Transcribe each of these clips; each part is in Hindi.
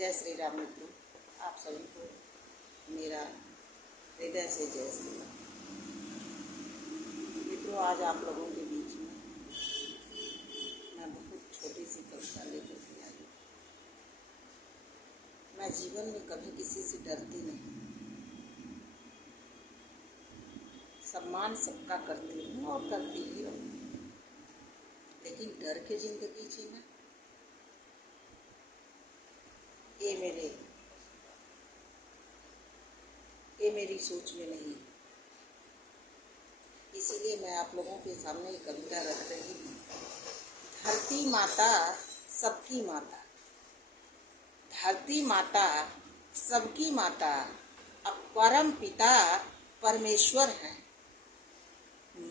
जय श्री राम मित्रों, आप सभी को मेरा हृदय से जय श्री राम। मित्रों, आज आप लोगों के बीच में मैं बहुत छोटी सी कविता लेकर के आई। मैं जीवन में कभी किसी से डरती नहीं, सम्मान सबका करती हूँ और करती ही रहूँगी, लेकिन डर के जिंदगी जीना ये मेरी सोच में नहीं। इसीलिए मैं आप लोगों के सामने एक कविता रख रही हूँ। धरती माता सबकी माता, धरती माता सबकी माता, अब परम पिता परमेश्वर है।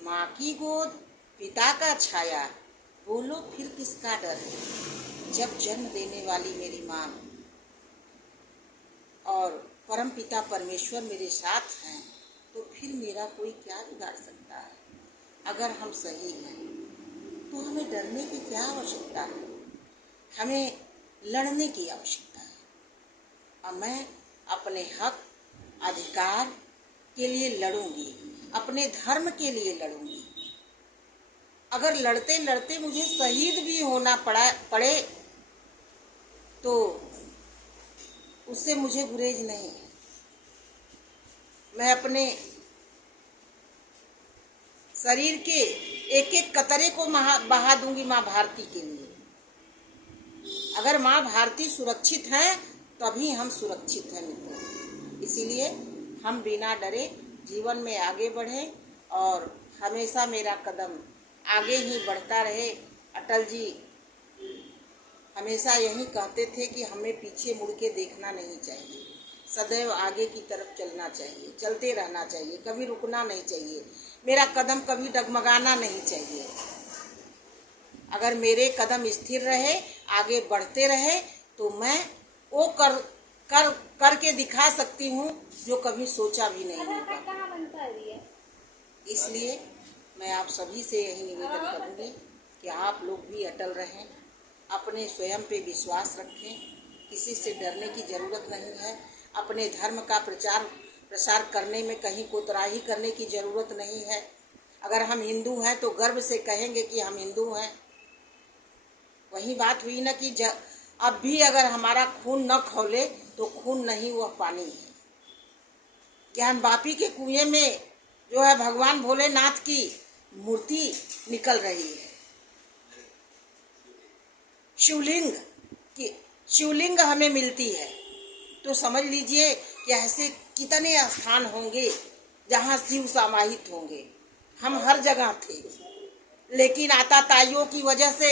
माँ की गोद पिता का छाया, बोलो फिर किसका डर है। जब जन्म देने वाली मेरी माँ और परम पिता परमेश्वर मेरे साथ हैं, तो फिर मेरा कोई क्या बिगाड़ सकता है। अगर हम सही हैं तो हमें डरने की क्या आवश्यकता है, हमें लड़ने की आवश्यकता है। और मैं अपने हक अधिकार के लिए लड़ूंगी, अपने धर्म के लिए लड़ूंगी। अगर लड़ते लड़ते मुझे शहीद भी होना पड़े तो उससे मुझे गुरेज नहीं है। मैं अपने शरीर के एक एक कतरे को बहा दूंगी माँ भारती के लिए। अगर माँ भारती सुरक्षित हैं तभी हम सुरक्षित हैं मित्रों। इसीलिए हम बिना डरे जीवन में आगे बढ़ें और हमेशा मेरा कदम आगे ही बढ़ता रहे। अटल जी हमेशा यही कहते थे कि हमें पीछे मुड़ के देखना नहीं चाहिए, सदैव आगे की तरफ चलना चाहिए, चलते रहना चाहिए, कभी रुकना नहीं चाहिए, मेरा कदम कभी डगमगाना नहीं चाहिए। अगर मेरे कदम स्थिर रहे, आगे बढ़ते रहे, तो मैं वो करके दिखा सकती हूँ जो कभी सोचा भी नहीं होगा। इसलिए मैं आप सभी से यही निवेदन करूँगी कि आप लोग भी अटल रहें, अपने स्वयं पे विश्वास रखें, किसी से डरने की ज़रूरत नहीं है। अपने धर्म का प्रसार करने में कहीं कोताही करने की ज़रूरत नहीं है। अगर हम हिंदू हैं तो गर्व से कहेंगे कि हम हिंदू हैं। वही बात हुई ना कि अब भी अगर हमारा खून न खौले तो खून नहीं, वह पानी है। ज्ञानवापी के कुएं में जो है भगवान भोलेनाथ की मूर्ति निकल रही है। शिवलिंग हमें मिलती है, तो समझ लीजिए कि ऐसे कितने स्थान होंगे जहाँ शिव समाहित होंगे। हम हर जगह थे, लेकिन आताताइयों की वजह से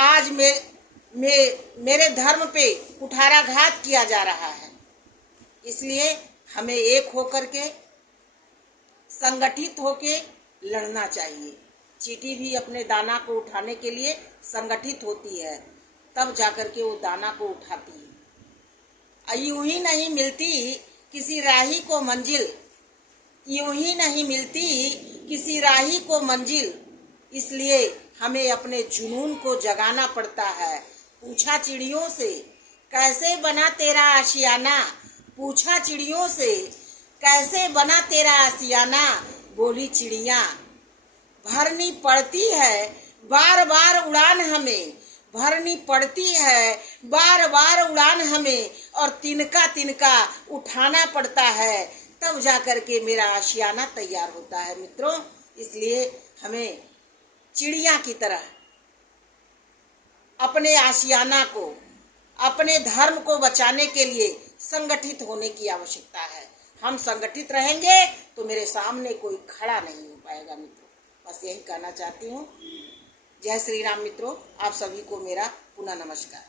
आज मेरे धर्म पे कुठाराघात किया जा रहा है। इसलिए हमें एक होकर के संगठित होके लड़ना चाहिए। चींटी भी अपने दाना को उठाने के लिए संगठित होती है, तब जाकर के वो दाना को उठाती है। यूं ही नहीं मिलती किसी राही को मंजिल, यूं ही नहीं मिलती किसी राही को मंजिल। इसलिए हमें अपने जुनून को जगाना पड़ता है। पूछा चिड़ियों से कैसे बना तेरा आशियाना, पूछा चिड़ियों से कैसे बना तेरा आशियाना। बोली चिड़िया भरनी पड़ती है बार बार उड़ान हमें, भरनी पड़ती है बार बार उड़ान हमें, और तिनका तिनका उठाना पड़ता है, तब जाकर के मेरा आशियाना तैयार होता है मित्रों। इसलिए हमें चिड़िया की तरह अपने आशियाना को, अपने धर्म को बचाने के लिए संगठित होने की आवश्यकता है। हम संगठित रहेंगे तो मेरे सामने कोई खड़ा नहीं हो पाएगा मित्रों। बस यही कहना चाहती हूँ। जय श्री राम मित्रों, आप सभी को मेरा पुनः नमस्कार।